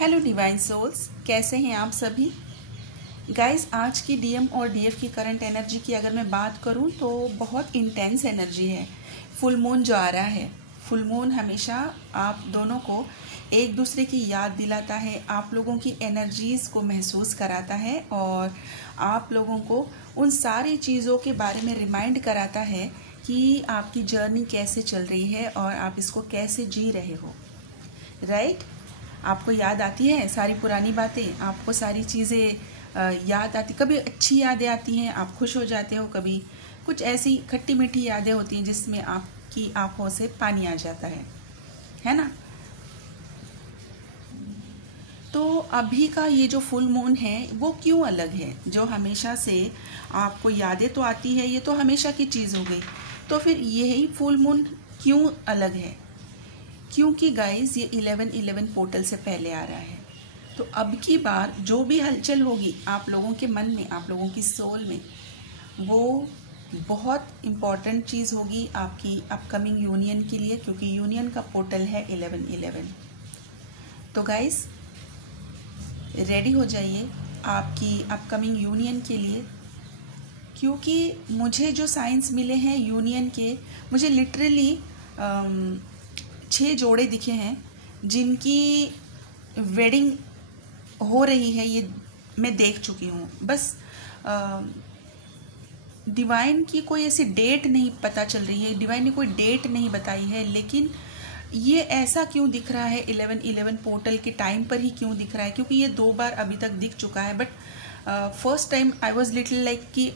Hello divine souls, कैसे हैं आप सभी। गाइस, आज की डीएम और डीएफ की करंट एनर्जी की अगर मैं बात करूं तो बहुत इंटेंस एनर्जी है। फुल मून जो आ रहा है, फुल मून हमेशा आप दोनों को एक दूसरे की याद दिलाता है, आप लोगों की एनर्जीज़ को महसूस कराता है और आप लोगों को उन सारी चीज़ों के बारे में रिमाइंड कराता है कि आपकी जर्नी कैसे चल रही है और आप इसको कैसे जी रहे हो। राइट? आपको याद आती है सारी पुरानी बातें, आपको सारी चीज़ें याद आती, कभी अच्छी यादें आती हैं, आप खुश हो जाते हो, कभी कुछ ऐसी खट्टी मीठी यादें होती हैं जिसमें आपकी आंखों से पानी आ जाता है ना। तो अभी का ये जो फुल मून है वो क्यों अलग है, जो हमेशा से आपको यादें तो आती है, ये तो हमेशा की चीज़ हो गई, तो फिर यही फुल मून क्यों अलग है? क्योंकि गाइस ये 11/11 पोर्टल से पहले आ रहा है। तो अब की बार जो भी हलचल होगी आप लोगों के मन में, आप लोगों की सोल में, वो बहुत इम्पॉर्टेंट चीज़ होगी आपकी अपकमिंग यूनियन के लिए, क्योंकि यूनियन का पोर्टल है 11/11। तो गाइस रेडी हो जाइए आपकी अपकमिंग यूनियन के लिए, क्योंकि मुझे जो साइंस मिले हैं यूनियन के, मुझे लिटरली 6 जोड़े दिखे हैं जिनकी वेडिंग हो रही है। ये मैं देख चुकी हूँ। बस डिवाइन की कोई ऐसी डेट नहीं पता चल रही है, डिवाइन ने कोई डेट नहीं बताई है, लेकिन ये ऐसा क्यों दिख रहा है 11/11 पोर्टल के टाइम पर ही क्यों दिख रहा है? क्योंकि ये 2 बार अभी तक दिख चुका है, but first time I was little like कि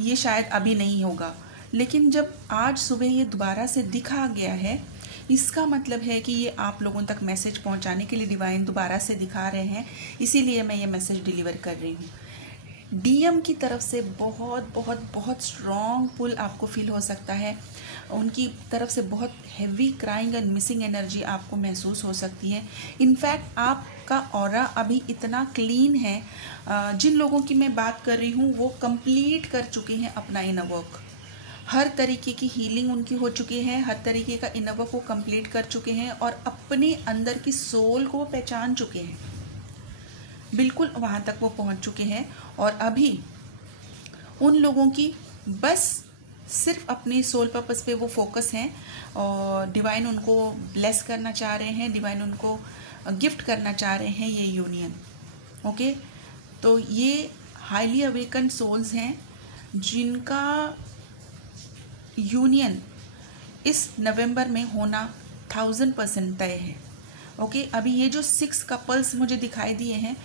ये शायद अभी नहीं होगा, लेकिन जब आज सुबह ये दोबारा से दिखा गया है, इसका मतलब है कि ये आप लोगों तक मैसेज पहुंचाने के लिए डिवाइन दोबारा से दिखा रहे हैं, इसीलिए मैं ये मैसेज डिलीवर कर रही हूँ। डीएम की तरफ से बहुत बहुत बहुत स्ट्रॉन्ग पुल आपको फील हो सकता है, उनकी तरफ से बहुत heavy crying and missing energy आपको महसूस हो सकती है। इनफैक्ट आपका ऑरा अभी इतना क्लीन है, जिन लोगों की मैं बात कर रही हूँ वो कंप्लीट कर चुके हैं अपना इनर वर्क, हर तरीके की हीलिंग उनकी हो चुकी है, हर तरीके का इनर वर्क वो कंप्लीट कर चुके हैं और अपने अंदर की सोल को पहचान चुके हैं, बिल्कुल वहाँ तक वो पहुँच चुके हैं। और अभी उन लोगों की बस सिर्फ अपनी सोल पर्पस पे वो फोकस हैं और डिवाइन उनको ब्लेस करना चाह रहे हैं, डिवाइन उनको गिफ्ट करना चाह रहे हैं ये यूनियन। ओके, तो ये हाईली अवेकन्ड सोल्स हैं जिनका यूनियन इस नवंबर में होना 1000% तय है। ओके, अभी ये जो 6 कपल्स मुझे दिखाई दिए हैं,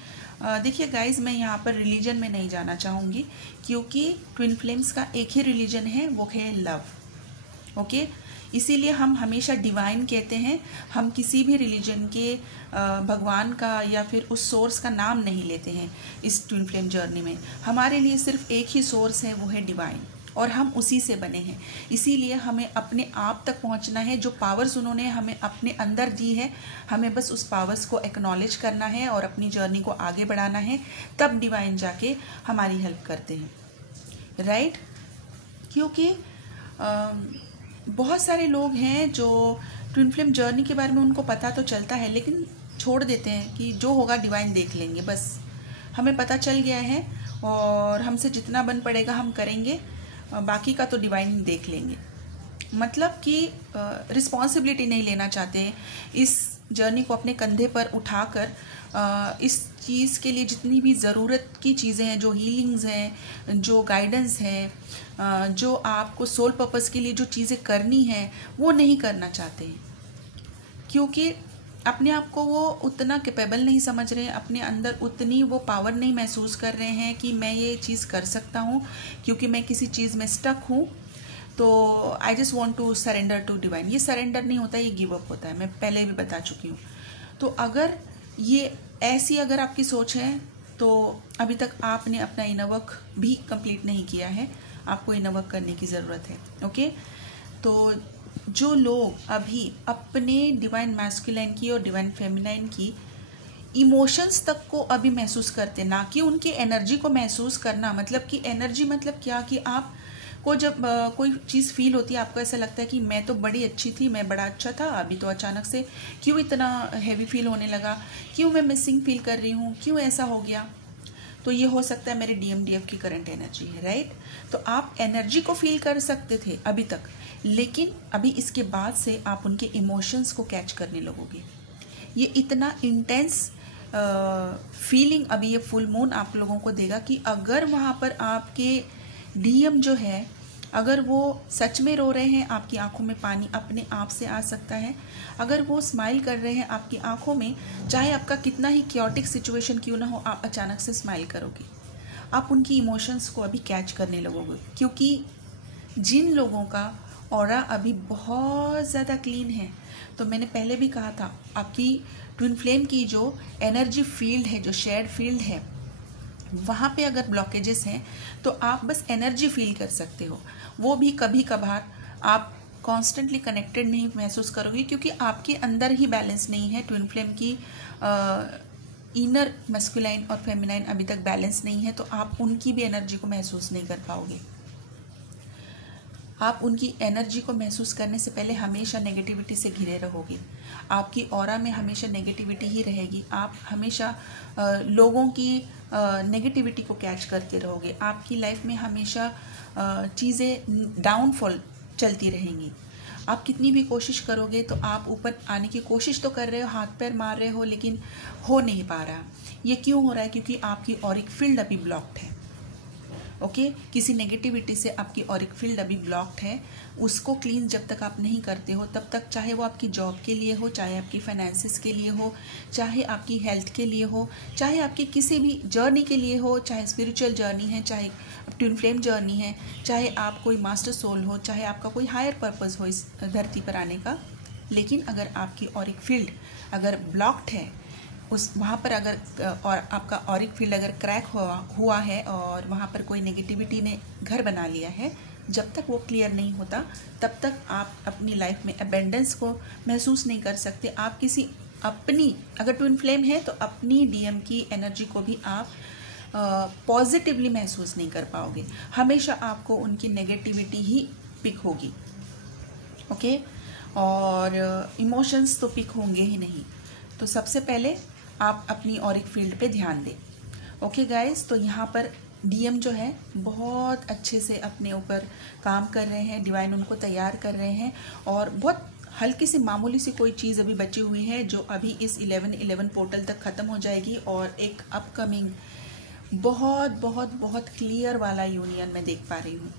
देखिए गाइज, मैं यहाँ पर रिलीजन में नहीं जाना चाहूँगी, क्योंकि ट्विन फ्लेम्स का एक ही रिलीजन है, वो है लव। ओके, इसीलिए हम हमेशा डिवाइन कहते हैं, हम किसी भी रिलीजन के भगवान का या फिर उस सोर्स का नाम नहीं लेते हैं। इस ट्विन फ्लेम जर्नी में हमारे लिए सिर्फ एक ही सोर्स है, वो है डिवाइन, और हम उसी से बने हैं। इसीलिए हमें अपने आप तक पहुंचना है, जो पावर्स उन्होंने हमें अपने अंदर दी है, हमें बस उस पावर्स को एक्नॉलेज करना है और अपनी जर्नी को आगे बढ़ाना है, तब डिवाइन जाके हमारी हेल्प करते हैं। राइट? क्योंकि बहुत सारे लोग हैं जो ट्विन फ्लेम जर्नी के बारे में उनको पता तो चलता है, लेकिन छोड़ देते हैं कि जो होगा डिवाइन देख लेंगे, बस हमें पता चल गया है और हमसे जितना बन पड़ेगा हम करेंगे, बाकी का तो डिवाइन देख लेंगे। मतलब कि रिस्पॉन्सिबिलिटी नहीं लेना चाहते हैं, इस जर्नी को अपने कंधे पर उठाकर इस चीज़ के लिए जितनी भी ज़रूरत की चीज़ें हैं, जो हीलिंग्स हैं, जो गाइडेंस हैं, जो आपको सोल पर्पस के लिए जो चीज़ें करनी हैं, वो नहीं करना चाहते हैं, क्योंकि अपने आप को वो उतना कैपेबल नहीं समझ रहे हैं, अपने अंदर उतनी वो पावर नहीं महसूस कर रहे हैं कि मैं ये चीज़ कर सकता हूँ, क्योंकि मैं किसी चीज़ में स्टक हूँ। तो I just want to surrender to divine. ये सरेंडर नहीं होता, ये गिव अप होता है, मैं पहले भी बता चुकी हूँ। तो अगर ये ऐसी अगर आपकी सोच है, तो अभी तक आपने अपना इनर वर्क भी कंप्लीट नहीं किया है, आपको इनर वर्क करने की ज़रूरत है। ओके, तो जो लोग अभी अपने डिवाइन मैस्कुलाइन की और डिवाइन फेमिनाइन की इमोशंस तक को अभी महसूस करते, ना कि उनकी एनर्जी को महसूस करना, मतलब कि एनर्जी मतलब क्या, कि आप को जब कोई चीज़ फील होती है, आपको ऐसा लगता है कि मैं तो बड़ी अच्छी थी, मैं बड़ा अच्छा था, अभी तो अचानक से क्यों इतना हैवी फील होने लगा, क्यों मैं मिसिंग फील कर रही हूँ, क्यों ऐसा हो गया, तो ये हो सकता है मेरे DMDF की करंट एनर्जी है, राइट। तो आप एनर्जी को फील कर सकते थे अभी तक, लेकिन अभी इसके बाद से आप उनके इमोशंस को कैच करने लगोगे। ये इतना इंटेंस फीलिंग अभी ये फुल मून आप लोगों को देगा कि अगर वहाँ पर आपके DM जो है, अगर वो सच में रो रहे हैं, आपकी आंखों में पानी अपने आप से आ सकता है। अगर वो स्माइल कर रहे हैं आपकी आंखों में, चाहे आपका कितना ही क्योटिक सिचुएशन क्यों ना हो, आप अचानक से स्माइल करोगे। आप उनकी इमोशंस को अभी कैच करने लगोगे, क्योंकि जिन लोगों का ऑरा अभी बहुत ज़्यादा क्लीन है, तो मैंने पहले भी कहा था, आपकी ट्विन फ्लेम की जो एनर्जी फील्ड है, जो शेयर्ड फील्ड है, वहाँ पे अगर ब्लॉकेजेस हैं तो आप बस एनर्जी फील कर सकते हो। वो भी कभी कभार आप कॉन्स्टेंटली कनेक्टेड नहीं महसूस करोगे, क्योंकि आपके अंदर ही बैलेंस नहीं है। ट्विन फ्लेम की इनर मस्कुलाइन और फेमिनाइन अभी तक बैलेंस नहीं है, तो आप उनकी भी एनर्जी को महसूस नहीं कर पाओगे। आप उनकी एनर्जी को महसूस करने से पहले हमेशा नेगेटिविटी से घिरे रहोगे। आपकी ऑरा में हमेशा नेगेटिविटी ही रहेगी। आप हमेशा लोगों की नेगेटिविटी को कैच करते रहोगे। आपकी लाइफ में हमेशा चीज़ें डाउनफॉल चलती रहेंगी। आप कितनी भी कोशिश करोगे तो आप ऊपर आने की कोशिश तो कर रहे हो, हाथ पैर मार रहे हो, लेकिन हो नहीं पा रहा। ये क्यों हो रहा है? क्योंकि आपकी ऑरिक फील्ड अभी ब्लॉक्ड है। ओके, किसी नेगेटिविटी से आपकी ऑरिक फील्ड अभी ब्लॉक्ड है। उसको क्लीन जब तक आप नहीं करते हो तब तक, चाहे वो आपकी जॉब के लिए हो, चाहे आपकी फाइनेंसिस के लिए हो, चाहे आपकी हेल्थ के लिए हो, चाहे आपकी किसी भी जर्नी के लिए हो, चाहे स्पिरिचुअल जर्नी है, चाहे ट्विन फ्लेम जर्नी है, चाहे आप कोई मास्टर सोल हो, चाहे आपका कोई हायर पर्पस हो इस धरती पर आने का। लेकिन अगर आपकी ऑरिक फील्ड अगर ब्लॉक्ड है, उस वहाँ पर अगर और आपका ऑरिक फील्ड अगर क्रैक हुआ है और वहाँ पर कोई नेगेटिविटी ने घर बना लिया है, जब तक वो क्लियर नहीं होता तब तक आप अपनी लाइफ में अबेंडेंस को महसूस नहीं कर सकते। आप किसी अपनी, अगर ट्विन फ्लेम है तो अपनी DM की एनर्जी को भी आप पॉजिटिवली महसूस नहीं कर पाओगे। हमेशा आपको उनकी नेगेटिविटी ही पिक होगी। ओके, और इमोशंस तो पिक होंगे ही नहीं। तो सबसे पहले आप अपनी ऑरिक फील्ड पे ध्यान दें। ओके गाइस, तो यहाँ पर DM जो है बहुत अच्छे से अपने ऊपर काम कर रहे हैं, डिवाइन उनको तैयार कर रहे हैं, और बहुत हल्की सी मामूली सी कोई चीज़ अभी बची हुई है जो अभी इस 11-11 पोर्टल तक ख़त्म हो जाएगी, और एक अपकमिंग बहुत बहुत बहुत क्लियर वाला यूनियन मैं देख पा रही हूँ।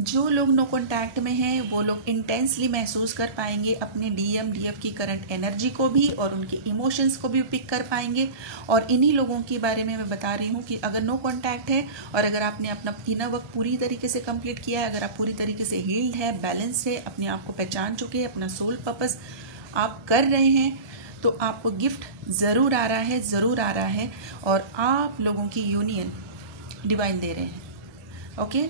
जो लोग नो कॉन्टैक्ट में हैं वो लोग इंटेंसली महसूस कर पाएंगे अपने DMDF की करंट एनर्जी को भी, और उनके इमोशंस को भी पिक कर पाएंगे। और इन्हीं लोगों के बारे में मैं बता रही हूँ कि अगर नो कॉन्टैक्ट है और अगर आपने अपना इनर वर्क पूरी तरीके से कंप्लीट किया है, अगर आप पूरी तरीके से हील्ड है, बैलेंस है, अपने आप को पहचान चुके हैं, अपना सोल पर्पस आप कर रहे हैं, तो आपको गिफ्ट ज़रूर आ रहा है, ज़रूर आ रहा है, और आप लोगों की यूनियन डिवाइन दे रहे हैं। ओके,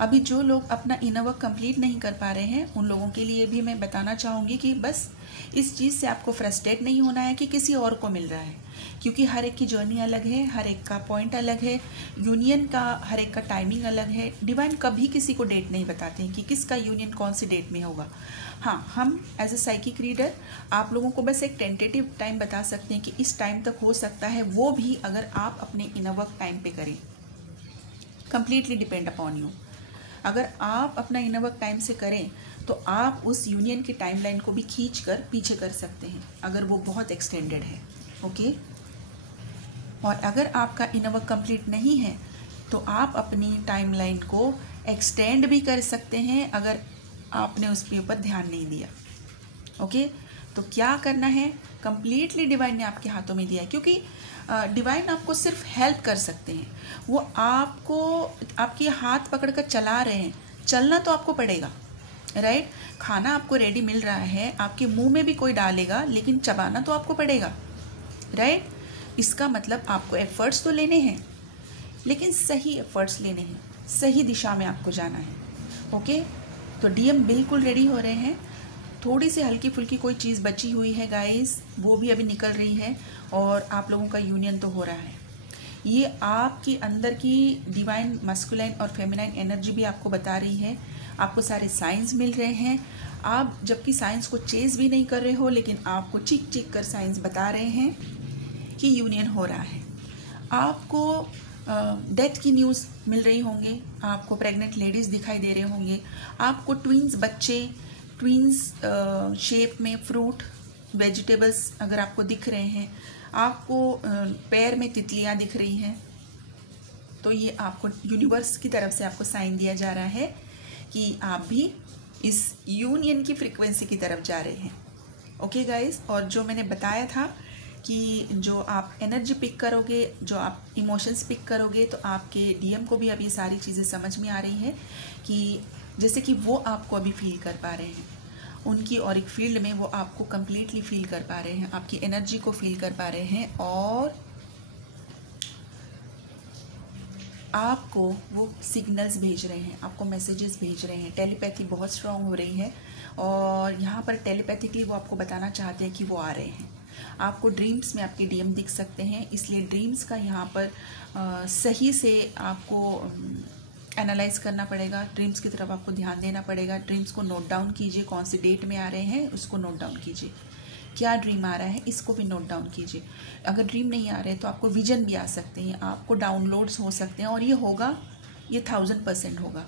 अभी जो लोग अपना इनर वर्क कंप्लीट नहीं कर पा रहे हैं उन लोगों के लिए भी मैं बताना चाहूँगी कि बस इस चीज़ से आपको फ्रस्ट्रेट नहीं होना है कि किसी और को मिल रहा है, क्योंकि हर एक की जर्नी अलग है, हर एक का पॉइंट अलग है, यूनियन का हर एक का टाइमिंग अलग है। डिवाइन कभी किसी को डेट नहीं बताते हैं कि किसका यूनियन कौन सी डेट में होगा। हाँ, हम एज ए साइकिक रीडर आप लोगों को बस एक टेंटेटिव टाइम बता सकते हैं कि इस टाइम तक हो सकता है, वो भी अगर आप अपने इनर वर्क टाइम पे करें। Completely depend upon you. अगर आप अपना इनर वर्क टाइम से करें तो आप उस यूनियन की टाइमलाइन को भी खींच कर पीछे कर सकते हैं, अगर वो बहुत एक्सटेंडेड है। ओके, और अगर आपका इनर वर्क कंप्लीट नहीं है तो आप अपनी टाइमलाइन को एक्सटेंड भी कर सकते हैं, अगर आपने उस पे ऊपर ध्यान नहीं दिया। ओके, तो क्या करना है, कंप्लीटली डिवाइन ने आपके हाथों में दिया है, क्योंकि डिवाइन आपको सिर्फ हेल्प कर सकते हैं। वो आपको आपके हाथ पकड़कर चला रहे हैं, चलना तो आपको पड़ेगा, राइट। खाना आपको रेडी मिल रहा है, आपके मुंह में भी कोई डालेगा, लेकिन चबाना तो आपको पड़ेगा, राइट। इसका मतलब आपको एफर्ट्स तो लेने हैं, लेकिन सही एफर्ट्स लेने हैं, सही दिशा में आपको जाना है। ओके, तो DM बिल्कुल रेडी हो रहे हैं। थोड़ी सी हल्की फुल्की कोई चीज़ बची हुई है गाइस, वो भी अभी निकल रही है, और आप लोगों का यूनियन तो हो रहा है। ये आपके अंदर की डिवाइन मस्कुलाइन और फेमिनाइन एनर्जी भी आपको बता रही है। आपको सारे साइंस मिल रहे हैं, आप जबकि साइंस को चेज भी नहीं कर रहे हो, लेकिन आपको चीख चीख कर साइंस बता रहे हैं कि यूनियन हो रहा है। आपको डेथ की न्यूज़ मिल रही होंगे, आपको प्रेग्नेंट लेडीज़ दिखाई दे रहे होंगे, आपको ट्विंस बच्चे, ट्विंस शेप में फ्रूट वेजिटेबल्स अगर आपको दिख रहे हैं, आपको पैर में तितलियां दिख रही हैं, तो ये आपको यूनिवर्स की तरफ से आपको साइन दिया जा रहा है कि आप भी इस यूनियन की फ्रीक्वेंसी की तरफ जा रहे हैं। ओके गाइस, और जो मैंने बताया था कि जो आप एनर्जी पिक करोगे, जो आप इमोशंस पिक करोगे, तो आपके डीएम को भी अब ये सारी चीज़ें समझ में आ रही है कि जैसे कि वो आपको अभी फील कर पा रहे हैं, उनकी और एक फील्ड में वो आपको कंप्लीटली फील कर पा रहे हैं, आपकी एनर्जी को फील कर पा रहे हैं, और आपको वो सिग्नल्स भेज रहे हैं, आपको मैसेजेस भेज रहे हैं। टेलीपैथी बहुत स्ट्रांग हो रही है, और यहाँ पर टेलीपैथिकली वो आपको बताना चाहते हैं कि वो आ रहे हैं। आपको ड्रीम्स में आपके डीएम दिख सकते हैं, इसलिए ड्रीम्स का यहाँ पर सही से आपको एनालाइज करना पड़ेगा, ड्रीम्स की तरफ आपको ध्यान देना पड़ेगा। ड्रीम्स को नोट डाउन कीजिए, कौन सी डेट में आ रहे हैं उसको नोट डाउन कीजिए, क्या ड्रीम आ रहा है इसको भी नोट डाउन कीजिए। अगर ड्रीम नहीं आ रहे तो आपको विजन भी आ सकते हैं, आपको डाउनलोड्स हो सकते हैं, और ये होगा, ये 1000% होगा।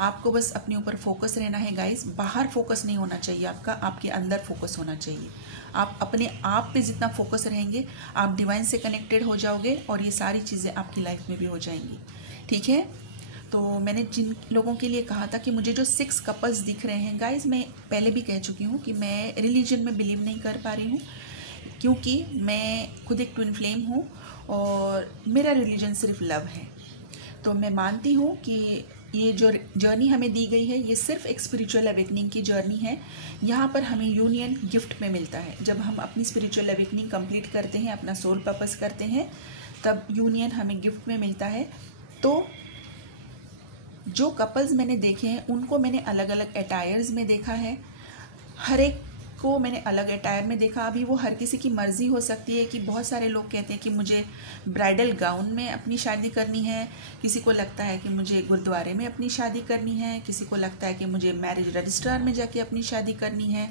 आपको बस अपने ऊपर फोकस रहना है गाइस, बाहर फोकस नहीं होना चाहिए आपका, आपके अंदर फोकस होना चाहिए। आप अपने आप पे जितना फोकस रहेंगे, आप डिवाइन से कनेक्टेड हो जाओगे, और ये सारी चीज़ें आपकी लाइफ में भी हो जाएंगी। ठीक है, तो मैंने जिन लोगों के लिए कहा था कि मुझे जो 6 कपल्स दिख रहे हैं गाइस, मैं पहले भी कह चुकी हूँ कि मैं रिलीजन में बिलीव नहीं कर पा रही हूँ, क्योंकि मैं खुद एक ट्विन फ्लेम हूँ और मेरा रिलीजन सिर्फ लव है। तो मैं मानती हूँ कि ये जो जर्नी हमें दी गई है, ये सिर्फ एक स्पिरिचुअल अवेकनिंग की जर्नी है। यहाँ पर हमें यूनियन गिफ्ट में मिलता है। जब हम अपनी स्पिरिचुअल अवेकनिंग कंप्लीट करते हैं, अपना सोल पर्पस करते हैं, तब यूनियन हमें गिफ्ट में मिलता है। तो जो कपल्स मैंने देखे हैं, उनको मैंने अलग अलग अटायर्स में देखा है, हर एक को मैंने अलग अटायर में देखा। अभी वो हर किसी की मर्ज़ी हो सकती है कि बहुत सारे लोग कहते हैं कि मुझे ब्राइडल गाउन में अपनी शादी करनी है, किसी को लगता है कि मुझे गुरुद्वारे में अपनी शादी करनी है, किसी को लगता है कि मुझे मैरिज रजिस्ट्रार में जाके अपनी शादी करनी है।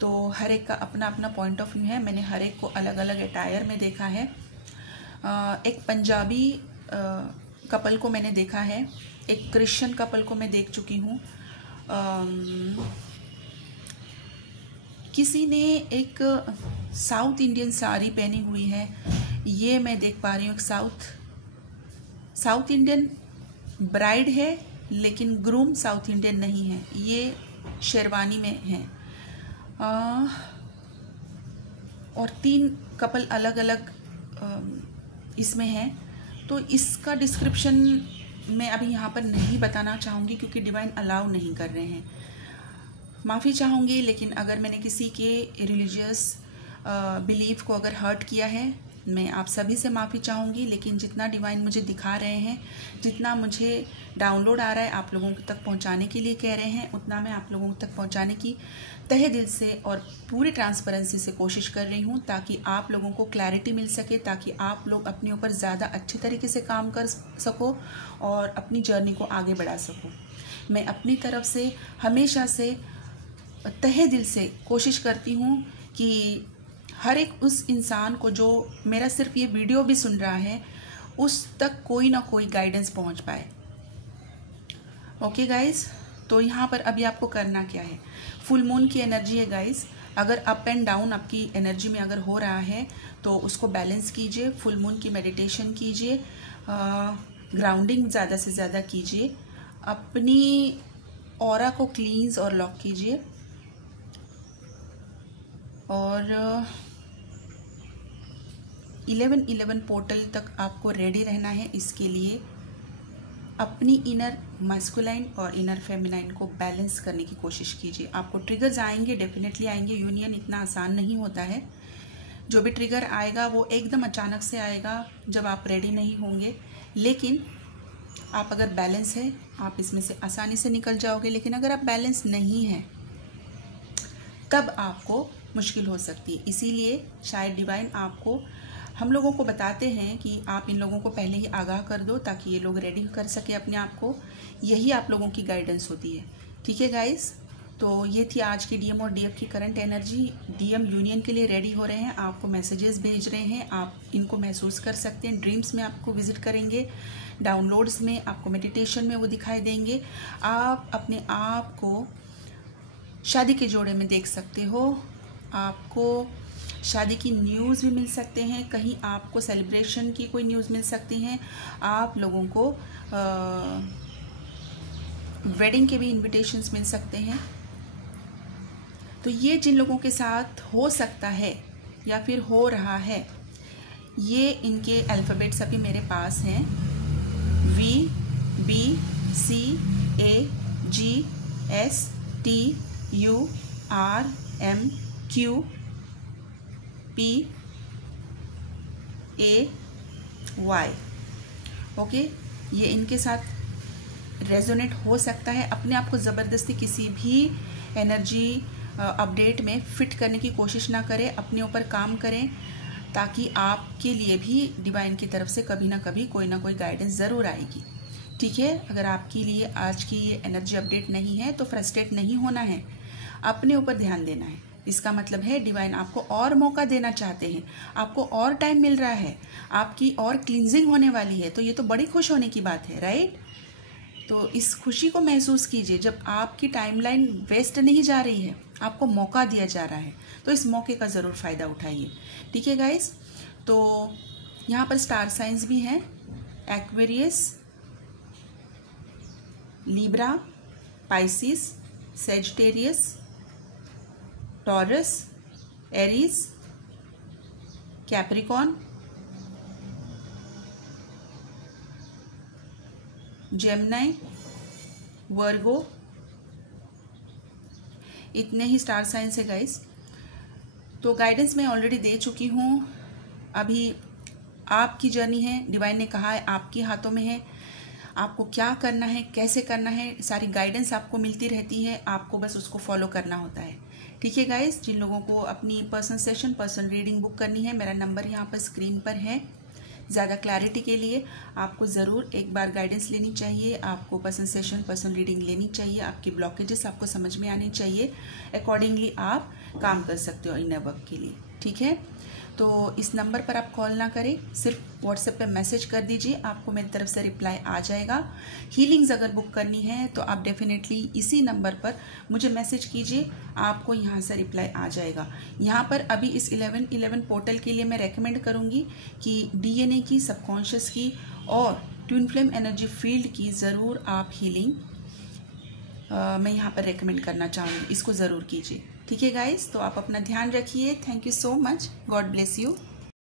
तो हर एक का अपना अपना पॉइंट ऑफ व्यू है। मैंने हर एक को अलग अलग अटायर में देखा है। एक पंजाबी कपल को मैंने देखा है, एक क्रिश्चियन कपल को मैं देख चुकी हूँ, किसी ने एक साउथ इंडियन साड़ी पहनी हुई है, ये मैं देख पा रही हूँ। साउथ इंडियन ब्राइड है, लेकिन ग्रूम साउथ इंडियन नहीं है, ये शेरवानी में है। और 3 कपल अलग अलग इसमें हैं। तो इसका डिस्क्रिप्शन मैं अभी यहाँ पर नहीं बताना चाहूँगी, क्योंकि डिवाइन अलाउ नहीं कर रहे हैं। माफ़ी चाहूँगी, लेकिन अगर मैंने किसी के रिलीजियस बिलीफ को अगर हर्ट किया है, मैं आप सभी से माफ़ी चाहूँगी। लेकिन जितना डिवाइन मुझे दिखा रहे हैं, जितना मुझे डाउनलोड आ रहा है आप लोगों तक पहुँचाने के लिए कह रहे हैं, उतना मैं आप लोगों तक पहुँचाने की तहे दिल से और पूरी ट्रांसपेरेंसी से कोशिश कर रही हूँ, ताकि आप लोगों को क्लैरिटी मिल सके, ताकि आप लोग अपने ऊपर ज़्यादा अच्छे तरीके से काम कर सको और अपनी जर्नी को आगे बढ़ा सको। मैं अपनी तरफ से हमेशा से तहे दिल से कोशिश करती हूँ कि हर एक उस इंसान को जो मेरा सिर्फ ये वीडियो भी सुन रहा है, उस तक कोई ना कोई गाइडेंस पहुँच पाए। ओके गाइस, तो यहाँ पर अभी आपको करना क्या है, फुल मून की एनर्जी है गाइस। अगर अप एंड डाउन आपकी एनर्जी में अगर हो रहा है तो उसको बैलेंस कीजिए, फुल मून की मेडिटेशन कीजिए, ग्राउंडिंग ज़्यादा से ज़्यादा कीजिए, अपनी ऑरा को क्लींस और लॉक कीजिए, और 11-11 पोर्टल तक आपको रेडी रहना है। इसके लिए अपनी इनर मैस्कुलाइन और इनर फेमिनाइन को बैलेंस करने की कोशिश कीजिए। आपको ट्रिगर्स आएंगे, डेफिनेटली आएंगे। यूनियन इतना आसान नहीं होता है। जो भी ट्रिगर आएगा वो एकदम अचानक से आएगा जब आप रेडी नहीं होंगे, लेकिन आप अगर बैलेंस है आप इसमें से आसानी से निकल जाओगे। लेकिन अगर आप बैलेंस नहीं हैं तब आपको मुश्किल हो सकती है। इसीलिए शायद डिवाइन आपको हम लोगों को बताते हैं कि आप इन लोगों को पहले ही आगाह कर दो ताकि ये लोग रेडी कर सके अपने आप को। यही आप लोगों की गाइडेंस होती है। ठीक है गाइस, तो ये थी आज की डीएम और डीएफ की करंट एनर्जी। डीएम यूनियन के लिए रेडी हो रहे हैं, आपको मैसेजेस भेज रहे हैं, आप इनको महसूस कर सकते हैं। ड्रीम्स में आपको विजिट करेंगे, डाउनलोड्स में आपको, मेडिटेशन में वो दिखाई देंगे। आप अपने आप को शादी के जोड़े में देख सकते हो, आपको शादी की न्यूज़ भी मिल सकते हैं, कहीं आपको सेलिब्रेशन की कोई न्यूज़ मिल सकती हैं, आप लोगों को वेडिंग के भी इनविटेशंस मिल सकते हैं। तो ये जिन लोगों के साथ हो सकता है या फिर हो रहा है, ये इनके अल्फ़ाबेट्स अभी मेरे पास हैं। V B C A G S T U R M Q P A Y। Okay, ये इनके साथ रेजोनेट हो सकता है। अपने आप को ज़बरदस्ती किसी भी एनर्जी अपडेट में फिट करने की कोशिश ना करें, अपने ऊपर काम करें ताकि आपके लिए भी डिवाइन की तरफ से कभी ना कभी कोई ना कोई गाइडेंस ज़रूर आएगी। ठीक है, अगर आपके लिए आज की ये एनर्जी अपडेट नहीं है तो फ्रस्ट्रेट नहीं होना है, अपने ऊपर ध्यान देना है। इसका मतलब है डिवाइन आपको और मौका देना चाहते हैं, आपको और टाइम मिल रहा है, आपकी और क्लींजिंग होने वाली है। तो ये तो बड़ी खुश होने की बात है, राइट? तो इस खुशी को महसूस कीजिए जब आपकी टाइमलाइन वेस्ट नहीं जा रही है, आपको मौका दिया जा रहा है, तो इस मौके का ज़रूर फ़ायदा उठाइए। ठीक है गाइस, तो यहाँ पर स्टार साइंस भी हैं, Aquarius, Libra, Pisces, Sagittarius, Taurus, Aries, Capricorn, Gemini, Virgo, इतने ही स्टार साइंस है गाइस। तो गाइडेंस मैं ऑलरेडी दे चुकी हूँ, अभी आपकी जर्नी है, डिवाइन ने कहा है आपके हाथों में है, आपको क्या करना है, कैसे करना है, सारी गाइडेंस आपको मिलती रहती है, आपको बस उसको फॉलो करना होता है। ठीक है गाइस, जिन लोगों को अपनी personal session, personal reading book करनी है, मेरा नंबर यहाँ पर स्क्रीन पर है। ज़्यादा क्लैरिटी के लिए आपको ज़रूर एक बार गाइडेंस लेनी चाहिए, आपको पर्सनल सेशन, पर्सनल रीडिंग लेनी चाहिए, आपकी ब्लॉकेजेस आपको समझ में आनी चाहिए, अकॉर्डिंगली आप काम कर सकते हो इनर वर्क के लिए। ठीक है, तो इस नंबर पर आप कॉल ना करें, सिर्फ व्हाट्सएप पे मैसेज कर दीजिए, आपको मेरी तरफ से रिप्लाई आ जाएगा। हीलिंग्स अगर बुक करनी है तो आप डेफिनेटली इसी नंबर पर मुझे मैसेज कीजिए, आपको यहाँ से रिप्लाई आ जाएगा। यहाँ पर अभी इस 1111 पोर्टल के लिए मैं रेकमेंड करूँगी कि DNA की, सबकॉन्शियस की और ट्विन फ्लेम एनर्जी फील्ड की ज़रूर आप हीलिंग मैं यहाँ पर रेकमेंड करना चाहूँगी, इसको ज़रूर कीजिए। ठीक है गाइस, तो आप अपना ध्यान रखिए। Thank you so much, God bless you.